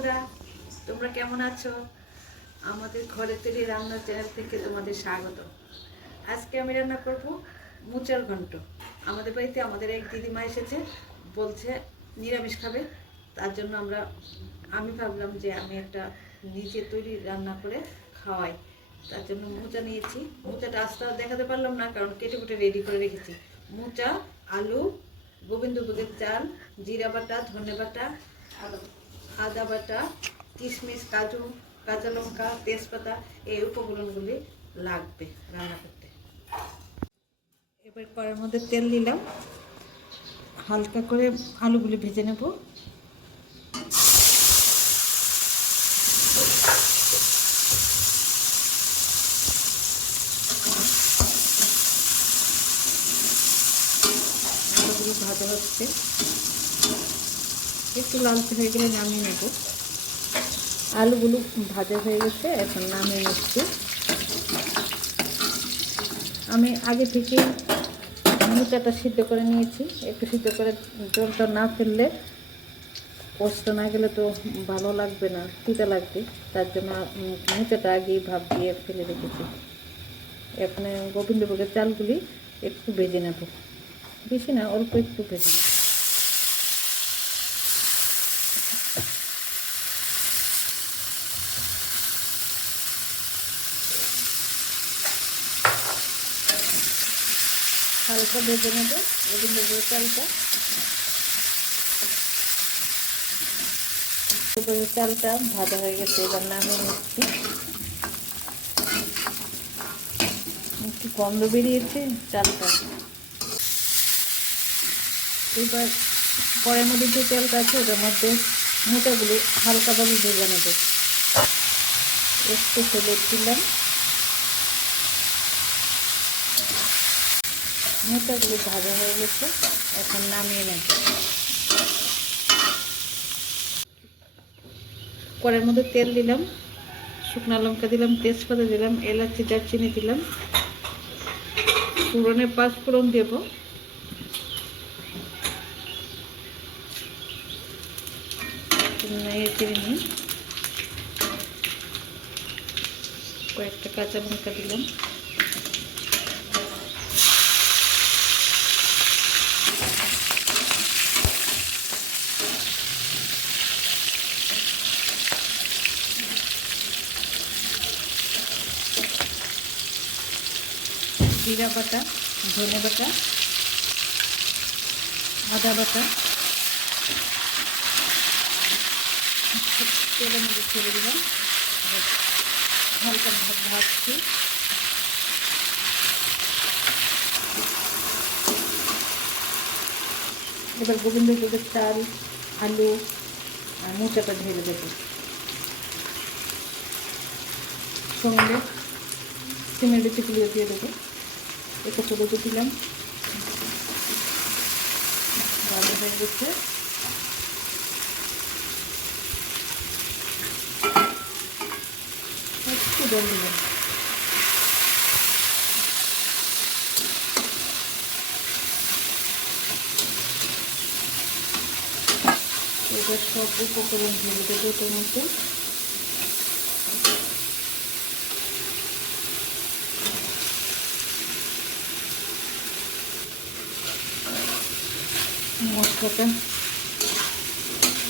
বন্ধুরা, তোমরা কেমন আছো? আমাদের ঘরে তৈরি রান্না চ্যানেল থেকে তোমাদের স্বাগত। আজকে আমি রান্না করব মোচার ঘন্ট। আমাদের বাড়িতে আমাদের এক দিদিমা এসেছে, বলছে নিরামিষ খাবে। তার জন্য আমি ভাবলাম যে আমি একটা নিজে তৈরি রান্না করে খাওয়াই। তার জন্য মোচা নিয়েছি। মোচাটা আস্তে দেখাতে পারলাম না, কারণ কেটে কুটে রেডি করে রেখেছি। মোচা, আলু, গোবিন্দভোগের চাল, জিরা বাটা, ধনে বাটা, আদা বাটা, কিশমিশ, কাজু, কাঁচা লঙ্কা, তেজপাতা, এই উপকরণগুলি লাগবে রান্না করতে। এবার কড়াইয়ের মধ্যে তেল দিলাম, হালকা করে আলুগুলি ভেজে নেব। আলুগুলো ভাজা হচ্ছে, একটু লালচে হয়ে গেলে নামিয়ে নেব। আলুগুলো ভাজা হয়ে গেছে, এখন নামিয়ে নিচ্ছি। আমি আগে থেকে মোচাটা সিদ্ধ করে নিয়েছি। একটু সিদ্ধ করে জলটা না ফেললে, কষ্ট না গেলে তো ভালো লাগবে না, তিতা লাগবে। তার জন্য মোচাটা আগেই ভাপ দিয়ে ফেলে রেখেছি। এখানে গোবিন্দভোগের চালগুলি একটু ভেজে নেব, বেশি না, অল্প একটু ভেজে নেব। হালকা ভেজে নেব গোবিন্দভোগের চালটা। চালটা ভাজা হয়ে গেছে, এবার নামিয়ে নিচ্ছি। একটু গন্ধ বেরিয়েছে চালটা। এবার কড়াইয়ের মধ্যে যে তেলটা আছে ওটার মধ্যে মোচাগুলি হালকাভাবে ভেজে নেব। একটু হলুদ দিলাম। মোচাগুলি ভাজা হয়ে গেছে, এখন নামিয়ে নেব। কড়াইয়ের মধ্যে তেল দিলাম, শুকনো লঙ্কা দিলাম, তেজপাতা দিলাম, এলাচি, দারচিনি দিলাম, ফোড়নে 5 ফোড়ন দেব। চিনি, কয়েকটা কাঁচা লঙ্কা দিলাম, জিরা বাটা, ধনে বাটা, আদা বাটা, তেলের মধ্যে ছেড়ে দিলাম। হালকা ভাজছি। এবার গোবিন্দভোগের চাল, আলু আর মোচাটা ঢেলে দেবো। সঙ্গে সিমের বিচিগুলো দিয়ে দেবো। একটু হলুদ দিলাম, ভালো হয়ে গেছে। একটু জল দিলাম। এবার সব উপকরণ ঢেলে দেবো এটার মধ্যে। মশলাটা,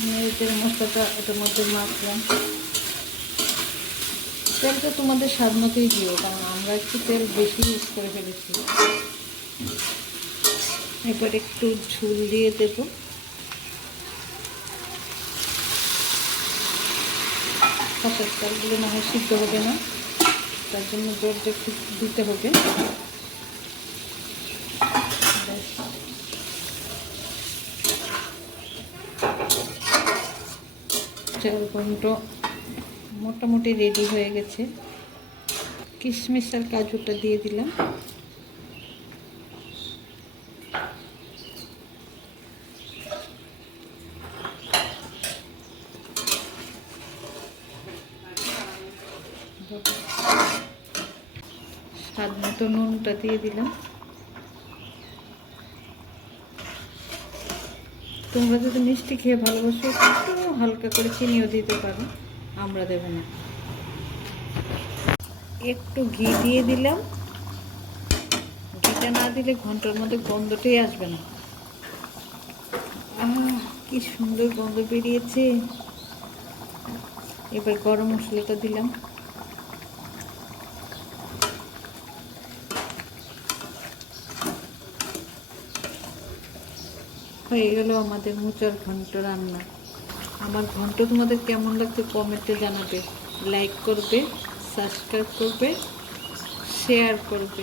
মেরিচের মশলাটা এটার মধ্যে মাখলাম। তেলটা তোমাদের স্বাদ মতোই দিও, কারণ আমরা একটু তেল বেশি ইউজ করে ফেলেছি। এবার একটু ঝোল দিয়ে দেব। কাঁচার চালগুলো না হয় সিদ্ধ হবে না, তার জন্য জলটা একটু দিতে হবে। চাল ঘন্ট মোটামুটি রেডি হয়ে গেছে। কিশমিশ আর কাজুটা দিয়ে দিলাম। স্বাদ মতো নুনটা দিয়ে দিলাম। তোমরা যদি মিষ্টি খেয়ে ভালোবাসো একটু হালকা করে চিনিও দিতে পারো, আমরা দেব না। একটু ঘি দিয়ে দিলাম, ঘিটা না দিলে ঘন্টার মধ্যে গন্ধটাই আসবে না। কি সুন্দর গন্ধ বেরিয়েছে। এবার গরম মশলাটা দিলাম। হয়ে গেল আমাদের মোচার ঘন্ট রান্না। আমার ঘন্ট তোমাদের কেমন লাগছে কমেন্টে জানাবে, লাইক করবে, সাবস্ক্রাইব করবে, শেয়ার করবে।